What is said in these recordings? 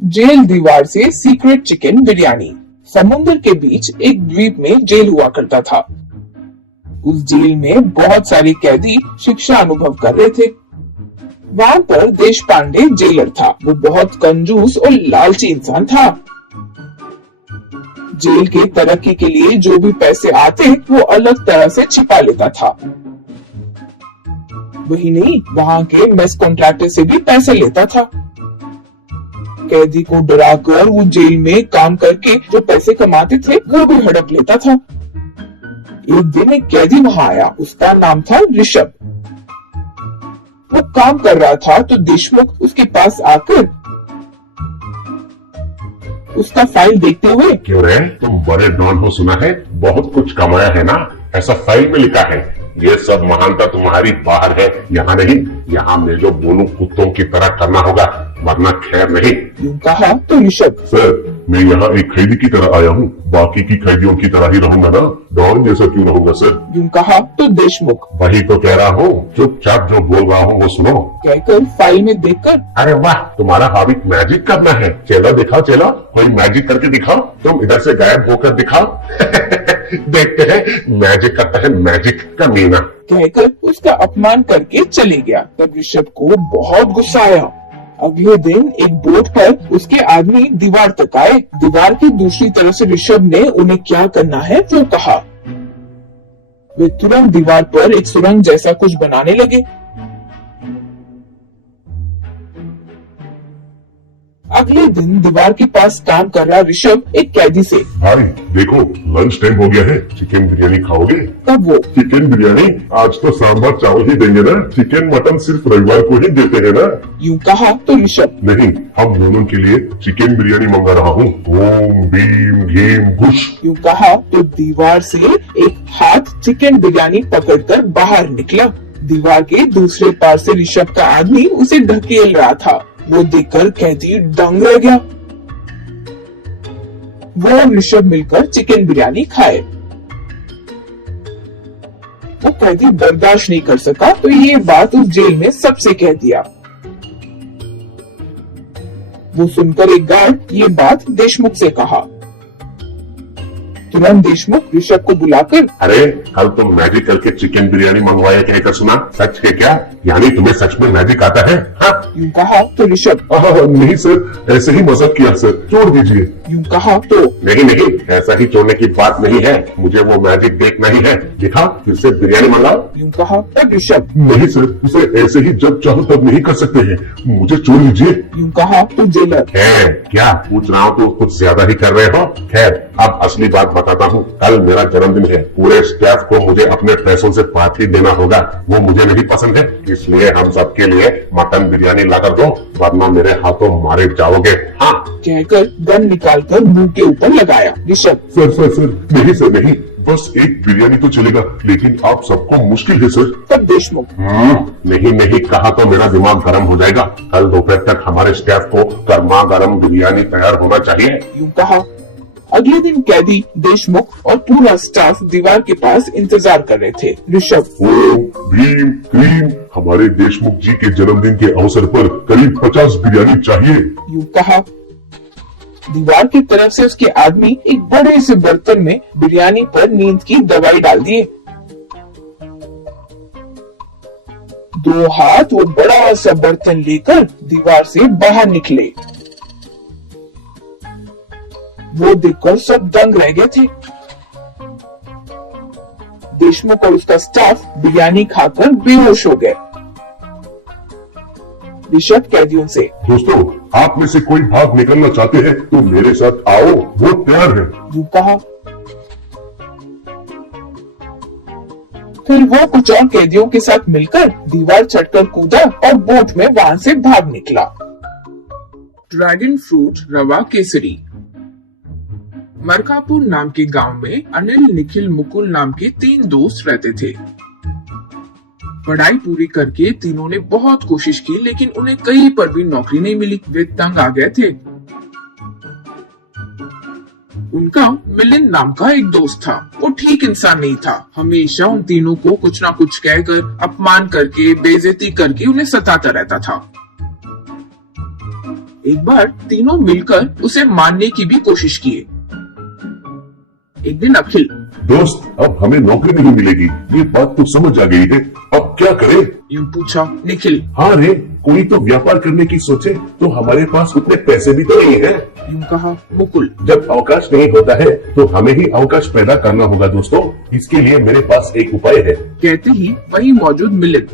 Jail दीवार से secret chicken biryani. समुद्र के बीच एक द्वीप में जेल हुआ करता था। उस जेल में बहुत सारे कैदी शिक्षा अनुभव कर रहे थे। वहां पर देश पांडे जेलर था। वो बहुत कंजूस और लालची इंसान था। जेल के तरक्की के लिए जो भी पैसे आते वो अलग तरह से छिपा लेता था। वही नहीं, वहां के मेस कॉन्ट्रैक्टर से भी पैसे लेता था। कैदी को डराकर वो जेल में काम करके जो पैसे कमाते थे वो भी हड़प लेता था। एक दिन एक कैदी वहां आया। उसका नाम था ऋषभ। वो काम कर रहा था तो देशमुख उसके पास आकर उसका फाइल देखते हुए, क्यों रे, तुम बड़े डॉन हो, सुना है बहुत कुछ कमाया है ना, ऐसा फाइल में लिखा है। ये सब महानता तुम्हारी बाहर है, यहाँ नहीं। यहाँ मैं जो बोलूं कुत्तों की तरह करना होगा, वरना खैर नहीं। यूं कहा तो ऋषभ, सर मैं यहाँ एक कैदी की तरह आया हूँ, बाकी की कैदियों की तरह ही रहूंगा ना, डॉन जैसा क्यों रहूंगा सर। यूं कहा तो देशमुख, वही तो कह रहा हूँ, चुपचाप जो बोल रहा हूँ वो सुनो। कहकर फाइल में देखकर, अरे वाह, तुम्हारा हॉबी मैजिक करना है। चलो दिखाओ, चलो कोई मैजिक करके दिखाओ। तुम इधर से गायब होकर दिखाओ। देखते हैं मैजिक करता है मैजिक का मीना। कहकर उसका अपमान करके चले गया। तब ऋषभ को बहुत गुस्सा आया। अगले दिन एक बोट पर उसके आदमी दीवार तक आए। दीवार की दूसरी तरफ से ऋषभ ने उन्हें क्या करना है वो कहा। वे तुरंत दीवार पर एक सुरंग जैसा कुछ बनाने लगे। अगले दिन दीवार के पास काम कर रहा ऋषभ एक कैदी से, भाई देखो लंच टाइम हो गया है, चिकन बिरयानी खाओगे? तब वो, चिकन बिरयानी? आज तो सांभर चावल ही देंगे ना, चिकन मटन सिर्फ रविवार को ही देते हैं ना। यूं कहा तो ऋषभ, नहीं, हम दोनों के लिए चिकन बिरयानी मंगा रहा हूँ। ओम भीम भीम घुस। यूं कहा तो दीवार से एक हाथ चिकन बिरयानी पकड़कर बाहर निकला। दीवार के दूसरे पार से ऋषभ का आदमी उसे ढकेल रहा था। वो देखकर कैदी दंग रह गया। वो और ऋषभ मिलकर चिकन बिरयानी खाए। वो कैदी बर्दाश्त नहीं कर सका तो ये बात उस जेल में सबसे कह दिया। वो सुनकर एक गार्ड ये बात देशमुख से कहा। तुरंत देशमुख ऋषभ को बुलाकर, अरे कल तुम मैजिक करके चिकन बिरयानी मंगवाया कहकर सुना, सच है क्या? यानी तुम्हें सच में मैजिक आता है? हाँ? यूं कहा तो ऋषभ, नहीं सर, ऐसे ही मजाक किया सर, छोड़ दीजिए। यूं कहा तो, नहीं, ऐसा ही छोड़ने की बात नहीं है, मुझे वो मैजिक देखना ही है। दिखा, फिर से बिरयानी मंगाओ। यूं कहा तब ऋषभ, नहीं सर, उसे ऐसे ही जब चाहो तब नहीं कर सकते हैं, मुझे छोड़ लीजिए। यूं कहा तो जेलर, है क्या पूछ रहा हूँ तो कुछ ज्यादा ही कर रहे हो। खैर अब असली बात बताता हूँ, कल मेरा जन्मदिन है। पूरे स्टाफ को मुझे अपने पैसों से पार्टी देना होगा, वो मुझे नहीं पसंद है, इसलिए हम सबके लिए मटन बिरयानी ला कर दो, वरना मेरे हाथों मारे जाओगे। हाँ? कहकर गन निकालकर मुंह के ऊपर लगाया। ऋषभ, सर नहीं सर नहीं, बस एक बिरयानी तो चलेगा, लेकिन आप सबको मुश्किल है सर। तब देशमुख, नहीं कहा तो मेरा दिमाग गर्म हो जाएगा। कल दोपहर तक हमारे स्टाफ को गर्मा गर्म बिरयानी तैयार होना चाहिए। यूं कहा। अगले दिन कैदी, देशमुख और पूरा स्टाफ दीवार के पास इंतजार कर रहे थे। ऋषभ, ओम भीम क्रीम, हमारे देशमुख जी के जन्मदिन के अवसर पर करीब 50 बिरयानी चाहिए। यूं कहा। दीवार की तरफ से उसके आदमी एक बड़े से बर्तन में बिरयानी पर नींद की दवाई डाल दिए। 2 हाथ वो बड़ा सा बर्तन लेकर दीवार से बाहर निकले। वो देखकर सब दंग रह गए थे। देशमुख और उसका स्टाफ बिरयानी खाकर बेहोश हो गए। ऋषभ कैदियों से, दोस्तों आप में से कोई भाग निकलना चाहते हैं तो मेरे साथ आओ, वो तैयार है। यूं कहा। फिर वो कुछ और कैदियों के साथ मिलकर दीवार चढ़कर कूदा और बोट में वहां से भाग निकला। ड्रैगन फ्रूट रवा केसरी। मरकापुर नाम के गांव में अनिल, निखिल, मुकुल नाम के 3 दोस्त रहते थे। पढ़ाई पूरी करके तीनों ने बहुत कोशिश की, लेकिन उन्हें कहीं पर भी नौकरी नहीं मिली। वे तंग आ गए थे। उनका मिलिंद नाम का एक दोस्त था। वो ठीक इंसान नहीं था। हमेशा उन तीनों को कुछ ना कुछ कहकर, अपमान करके, बेइज्जती करके उन्हें सताता रहता था। एक बार तीनों मिलकर उसे मारने की भी कोशिश किए। एक दिन अखिल, दोस्त, अब हमें नौकरी नहीं मिलेगी, ये बात तो समझ आ गई है, अब क्या करें? यूं पूछा निखिल। हाँ रे, कोई तो व्यापार करने की सोचे, तो हमारे पास उतने पैसे भी तो नहीं है। यूं कहा मुकुल। जब अवकाश नहीं होता है तो हमें ही अवकाश पैदा करना होगा दोस्तों। इसके लिए मेरे पास एक उपाय है। कहते ही वहीं मौजूद मिलिंद,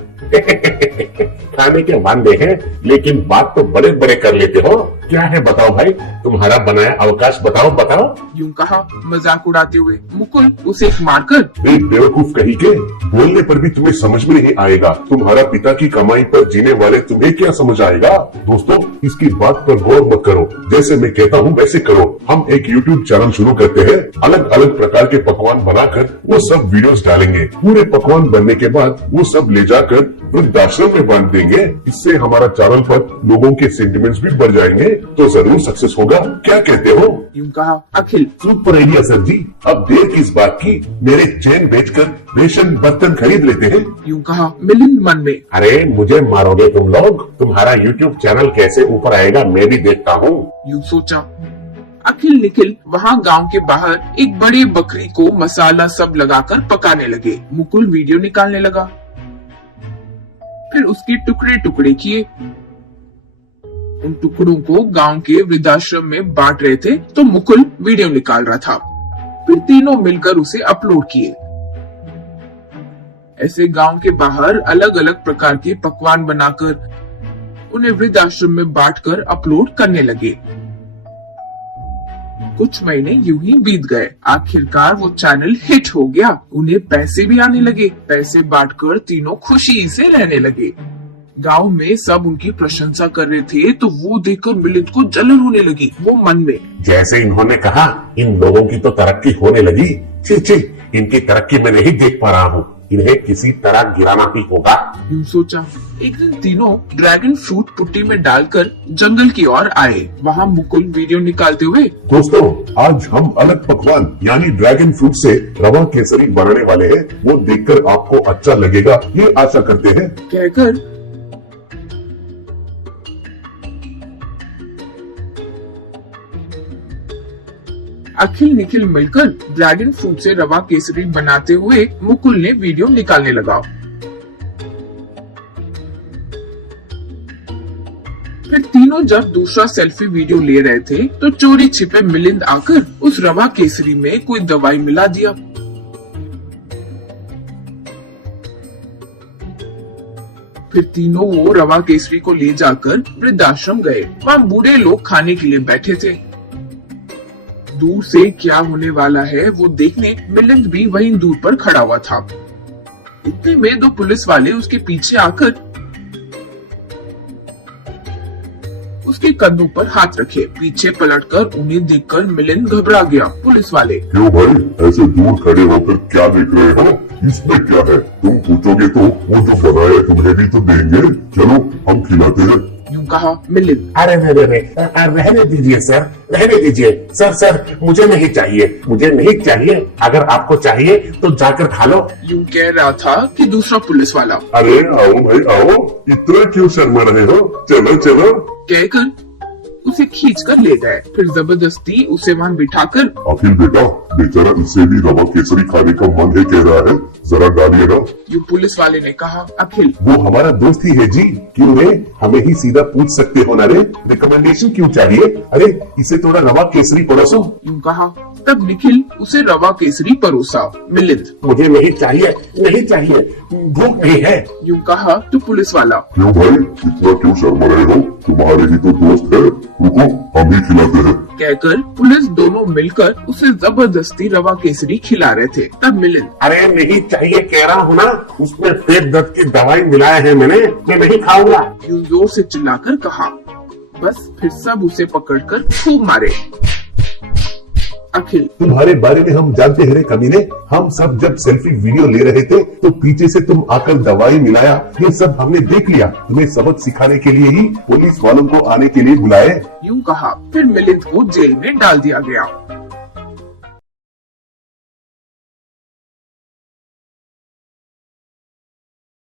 खाने के वादे हैं, लेकिन बात तो बड़े बड़े कर लेते हो। क्या है बताओ भाई, तुम्हारा बनाया अवकाश बताओ। यूं कहा मजाक उड़ाते हुए। मुकुल उसे एक मारकर, बेवकूफ कहीं के, बोलने पर भी तुम्हें समझ में नहीं आएगा। तुम्हारा पिता की कमाई पर जीने वाले तुम्हें क्या समझ आएगा? दोस्तों, इसकी बात पर गौर मत करो, जैसे मैं कहता हूँ वैसे करो। हम एक YouTube चैनल शुरू करते हैं, अलग अलग प्रकार के पकवान बनाकर वो सब वीडियोस डालेंगे। पूरे पकवान बनने के बाद वो सब ले जाकर वृद्धाश्रम में बांट देंगे। इससे हमारा चैनल पर लोगों के सेंटिमेंट्स भी बढ़ जाएंगे, तो जरूर सक्सेस होगा। क्या कहते हो? यूं कहा अखिल। सुपर आइडिया सर जी, अब देर किस बात की, मेरे चैन बेचकर रेशन बर्तन खरीद लेते हैं। यूं कहा मिलिंद मन में। अरे मुझे मारोगे तुम लोग, तुम्हारा YouTube चैनल कैसे ऊपर आएगा मैं भी देखता हूँ। यूं सोचा। अखिल निखिल वहाँ गांव के बाहर एक बड़ी बकरी को मसाला सब लगाकर पकाने लगे। मुकुल वीडियो निकालने लगा, फिर उसके टुकड़े टुकड़े किए। उन टुकड़ों को गांव के वृद्धाश्रम में बांट रहे थे तो मुकुल वीडियो निकाल रहा था। फिर तीनों मिलकर उसे अपलोड किए। ऐसे गांव के बाहर अलग अलग प्रकार के पकवान बनाकर उन्हें वृद्धाश्रम में बांटकर अपलोड करने लगे। कुछ महीने यूं ही बीत गए। आखिरकार वो चैनल हिट हो गया। उन्हें पैसे भी आने लगे। पैसे बांटकर तीनों खुशी से रहने लगे। गांव में सब उनकी प्रशंसा कर रहे थे तो वो देखकर मिलिंद को जलन होने लगी। वो मन में, जैसे इन्होंने कहा, इन लोगों की तो तरक्की होने लगी। छी, इनकी तरक्की मैं नहीं देख पा रहा हूँ, इन्हें किसी तरह गिराना ही होगा। यूं सोचा। एक दिन तीनों ड्रैगन फ्रूट पुट्टी में डालकर जंगल की ओर आए। वहाँ मुकुल वीडियो निकालते हुए, दोस्तों, आज हम अलग पकवान यानी ड्रैगन फ्रूट से रवा केसरी बनाने वाले हैं। वो देखकर आपको अच्छा लगेगा, ये आशा करते हैं। कहकर अखिल निखिल मिलकर ड्रैगन फ्रूट से रवा केसरी बनाते हुए मुकुल ने वीडियो निकालने लगा। फिर तीनों जब दूसरा सेल्फी वीडियो ले रहे थे तो चोरी छिपे मिलिंद आकर उस रवा केसरी में कोई दवाई मिला दिया। फिर तीनों वो रवा केसरी को ले जाकर वृद्धाश्रम गए। वहाँ बूढ़े लोग खाने के लिए बैठे थे। दूर से क्या होने वाला है वो देखने मिलिंद भी वहीं दूर पर खड़ा हुआ था। इतने में दो पुलिस वाले उसके पीछे आकर उसके कंधों पर हाथ रखे। पीछे पलटकर उन्हें देखकर मिलिंद घबरा गया। पुलिस वाले, क्यों भाई, ऐसे दूर खड़े होकर क्या देख रहे हो? इसमें क्या है? तुम पूछोगे तो वो जो बनाया तुम्हें भी तो देंगे। चलो हम खिलाते हैं। यूं कहा मिलिंद। अरे रहने दीजिए सर, रहने दीजिए सर, मुझे नहीं चाहिए। अगर आपको चाहिए तो जाकर खा लो। यूं कह रहा था कि दूसरा पुलिस वाला, अरे आओ भाई आओ, इतना क्यों शर्मा रहे हो? चलो। कहकर उसे खींचकर ले गए। फिर जबरदस्ती उसे वहाँ बिठाकर, अखिल बेटा, बेचारा इसे भी रवा केसरी खाने का मन है कह रहा है, जरा डालिए ना। यूं पुलिस वाले ने कहा। अखिल, वो हमारा दोस्त ही है जी, क्यों है? हमें ही सीधा पूछ सकते हो ना रे, रिकमेंडेशन क्यों चाहिए? अरे इसे थोड़ा रवा केसरी परोसो। यूं कहा। तब निखिल उसे रवा केसरी परोसा। मिलिंद, मुझे नहीं चाहिए, भूख नहीं है। यूं कहा तो पुलिस वाला, क्यों भाई, इतना क्यों शर्मा रहे हो? तुम्हारे ही तो दोस्त है, रुको हम ही खिलाते हैं। कहकर पुलिस दोनों मिलकर उसे जबरदस्ती रवा केसरी खिला रहे थे। तब मिलिंद, अरे नहीं चाहिए कह रहा हूँ ना, उसमें पेट दर्द की दवाई मिलाया है मैंने, मैं नहीं खाऊंगा। यूं जोर से चिल्लाकर कहा। बस फिर सब उसे पकड़कर खूब मारे। अखिल, तुम्हारे बारे में हम जानते हैं रे कमीने, हम सब जब सेल्फी वीडियो ले रहे थे तो पीछे से तुम आकर दवाई मिलाया, ये सब हमने देख लिया। तुम्हें सबक सिखाने के लिए ही पुलिस वालों को आने के लिए बुलाए। यूं कहा। फिर मिलिंद को जेल में डाल दिया गया।